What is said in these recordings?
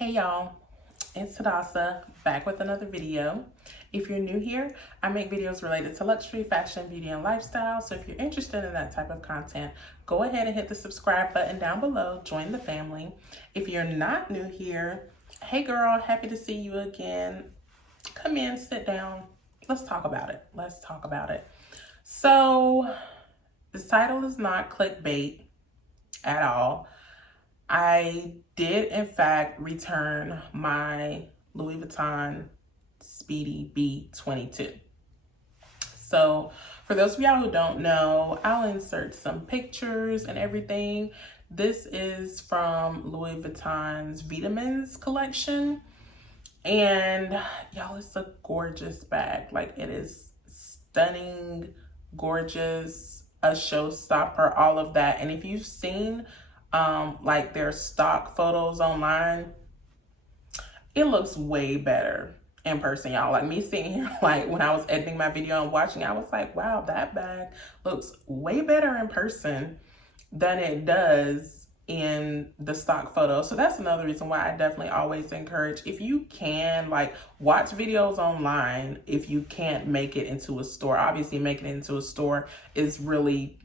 Hey y'all, it's Hadassah back with another video. If you're new here, I make videos related to luxury, fashion, beauty, and lifestyle. So if you're interested in that type of content, go ahead and hit the subscribe button down below, join the family. If you're not new here, hey girl, happy to see you again. Come in, sit down, let's talk about it. So this title is not clickbait at all. I did, in fact, return my Louis Vuitton Speedy B22. So for those of y'all who don't know, I'll insert some pictures and everything. This is from Louis Vuitton's Vitamins collection. And y'all, it's a gorgeous bag. Like, it is stunning, gorgeous, a showstopper, all of that. And if you've seen like their stock photos online, it looks way better in person, y'all. Like, me sitting here, like when I was editing my video and watching, I was like, wow, that bag looks way better in person than it does in the stock photo. So that's another reason why I definitely always encourage, if you can, like, watch videos online. If you can't make it into a store, obviously making it into a store is really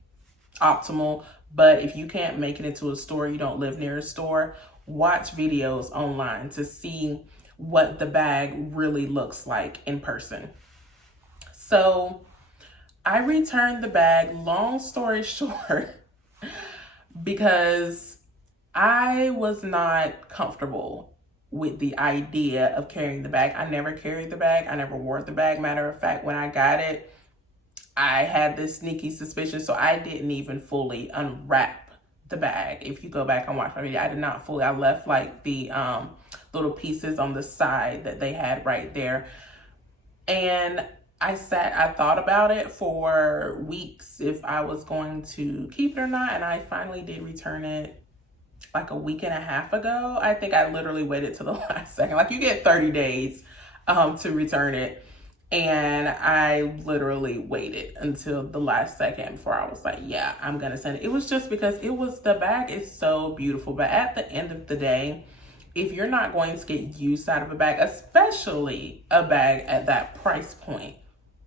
optimal. But if you can't make it into a store, you don't live near a store, watch videos online to see what the bag really looks like in person. So I returned the bag, long story short, because I was not comfortable with the idea of carrying the bag. I never carried the bag. I never wore the bag. Matter of fact, when I got it, I had this sneaky suspicion, so I didn't even fully unwrap the bag. If you go back and watch my video, I did not fully. I left like the little pieces on the side that they had right there. And I thought about it for weeks if I was going to keep it or not. And I finally did return it like a week and a half ago. I think I literally waited till the last second. Like, you get 30 days to return it. And I literally waited until the last second before I was like, yeah, I'm going to send it. It was just because the bag is so beautiful. But at the end of the day, if you're not going to get use out of a bag, especially a bag at that price point,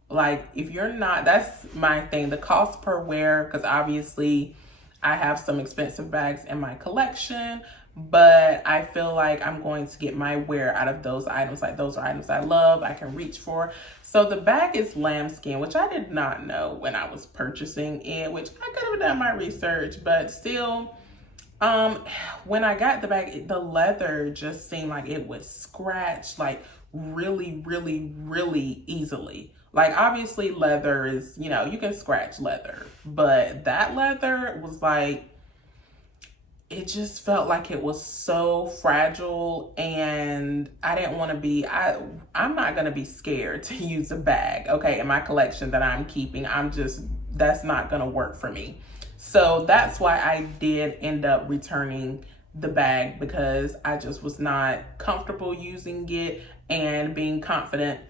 like, if you're not, that's my thing, the cost per wear, because obviously I have some expensive bags in my collection, but I feel like I'm going to get my wear out of those items. Like, those are items I love, I can reach for. So the bag is lambskin, which I did not know when I was purchasing it, which I could have done my research, but still, when I got the bag, the leather just seemed like it would scratch like really, really, really easily. Like, obviously leather is, you know, you can scratch leather, but that leather was like, it just felt like it was so fragile, and I didn't want to be, I'm not going to be scared to use a bag, okay, in my collection that I'm keeping. That's not going to work for me. So that's why I did end up returning the bag, because I just was not comfortable using it and being confident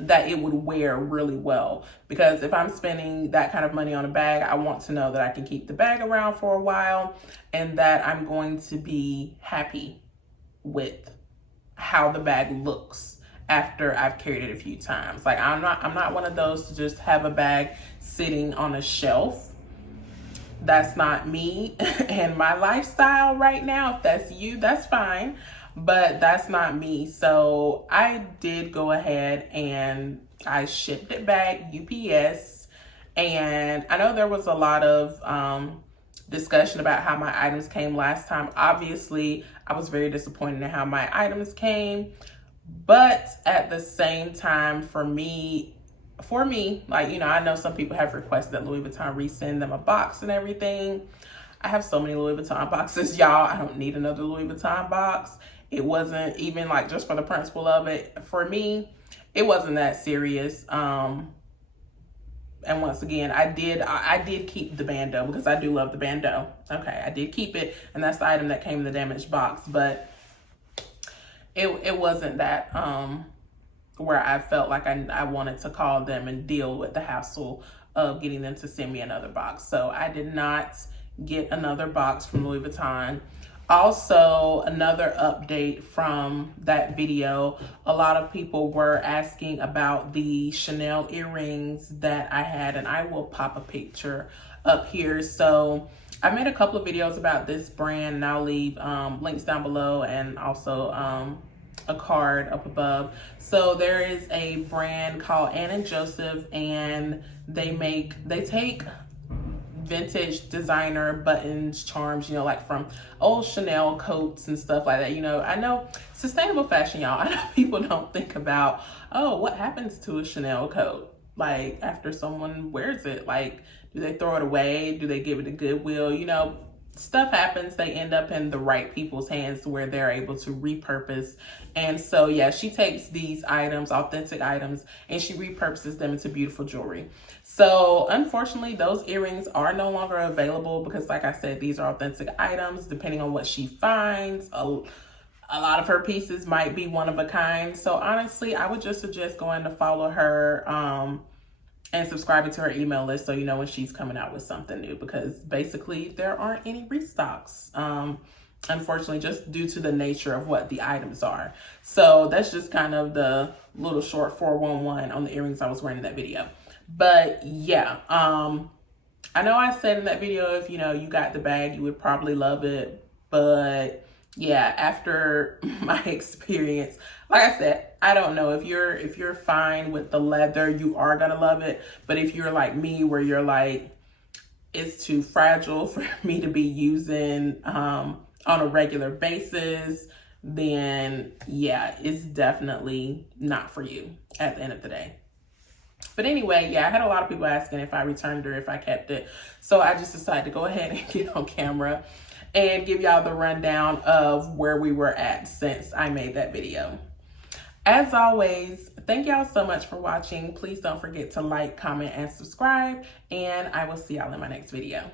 that it would wear really well. Because if I'm spending that kind of money on a bag, I want to know that I can keep the bag around for a while and that I'm going to be happy with how the bag looks after I've carried it a few times. Like, I'm not one of those to just have a bag sitting on a shelf. That's not me and my lifestyle right now. If that's you, that's fine, but that's not me. So I did go ahead and I shipped it back UPS. And I know there was a lot of discussion about how my items came last time. Obviously, I was very disappointed in how my items came, but at the same time, for me, like, you know, I know some people have requested that Louis Vuitton resend them a box and everything. I have so many Louis Vuitton boxes, y'all. I don't need another Louis Vuitton box. It wasn't even like just for the principle of it. For me, it wasn't that serious. And once again, I did keep the bandeau because I do love the bandeau. Okay, I did keep it, and that's the item that came in the damaged box. But it wasn't that where I felt like I wanted to call them and deal with the hassle of getting them to send me another box. So I did not get another box from Louis Vuitton. Also, another update from that video, a lot of people were asking about the Chanel earrings that I had, and I will pop a picture up here. So I made a couple of videos about this brand, and I'll leave links down below, and also a card up above. So there is a brand called Ann & Joseph, and they take vintage designer buttons, charms, you know, like from old Chanel coats and stuff like that. You know, I know sustainable fashion, y'all. I know people don't think about, oh, what happens to a Chanel coat? Like after someone wears it, like, do they throw it away? Do they give it a Goodwill? You know, stuff happens. They end up in the right people's hands where they're able to repurpose. And so, yeah, she takes these items, authentic items, and she repurposes them into beautiful jewelry. So unfortunately, those earrings are no longer available because, like I said, these are authentic items. Depending on what she finds, a lot of her pieces might be one of a kind. So honestly, I would just suggest going to follow her and subscribing to her email list so you know when she's coming out with something new, because basically there aren't any restocks, unfortunately, just due to the nature of what the items are. So that's just kind of the little short 411 on the earrings I was wearing in that video. But yeah, I know I said in that video, if you know you got the bag, you would probably love it. But yeah, after my experience, like I said, I don't know, if you're fine with the leather, you are gonna love it. But if you're like me, where you're like, it's too fragile for me to be using on a regular basis, then yeah, it's definitely not for you at the end of the day. But anyway, yeah, I had a lot of people asking if I returned or if I kept it. So I just decided to go ahead and get on camera and give y'all the rundown of where we were at since I made that video. As always, thank y'all so much for watching. Please don't forget to like, comment, and subscribe, and I will see y'all in my next video.